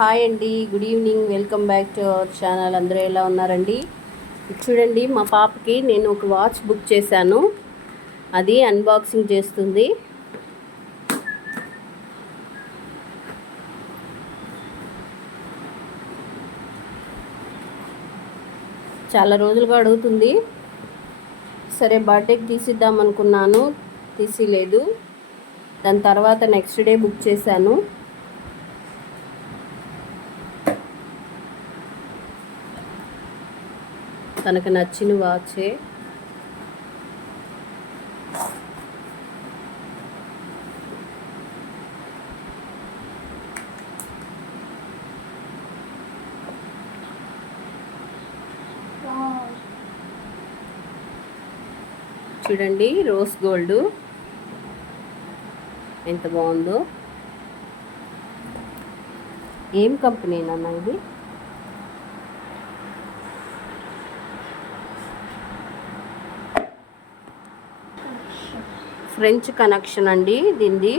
Hi అండి, good evening. Welcome back to our channel. అందరూ ఎలా ఉన్నారండి? చూడండి, మా పాపకి నేను ఒక వాచ్ బుక్ చేశాను. అది అన్బాక్సింగ్ చేస్తుంది. చాలా రోజులుగా అడుగుతుంది. సరే, బర్త్డేకి తీసిద్దాం అనుకున్నాను, తీసిలేదు. దాని తర్వాత నెక్స్ట్ డే బుక్ చేశాను. తనకు నచ్చిన వాచే. చూడండి, రోజ్ గోల్డ్ ఎంత బాగుందో. ఏం కంపెనీ నాన్న ఇది? ఫ్రెంచ్ కనెక్షన్ అండి దీనిది.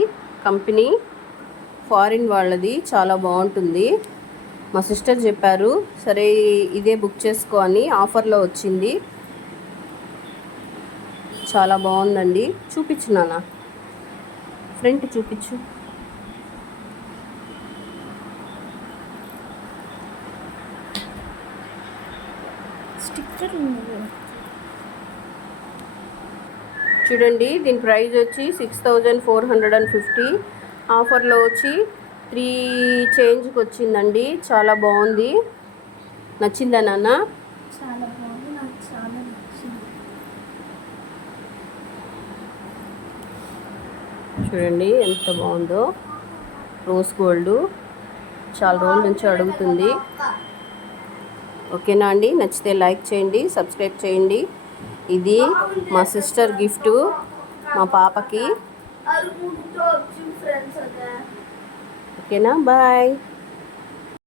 కంపెనీ ఫారిన్ వాళ్ళది, చాలా బాగుంటుంది. మా సిస్టర్ చెప్పారు, సరే ఇదే బుక్ చేసుకో అని. ఆఫర్లో వచ్చింది, చాలా బాగుందండి. చూపించు నాన్న, ఫ్రంట్ చూపించు. స్టిక్కర్ ఉంది చూడండి, దీని ప్రైస్ వచ్చి 6450. ఆఫర్లో వచ్చి 3 చేంజ్కి వచ్చిందండి. చాలా బాగుంది. నచ్చిందా నాన్న? చాలా బాగుంది, నాకు చాలా నచ్చింది. చూడండి ఎంత బాగుందో. రోజ్ గోల్డ్, చాలా రోజుల నుంచి అడుగుతుంది. ఓకేనా అండి? నచ్చితే లైక్ చేయండి, సబ్స్క్రైబ్ చేయండి. ఇది మా సిస్టర్ గిఫ్ట్ మా పాపకి. ఓకేనా? బాయ్.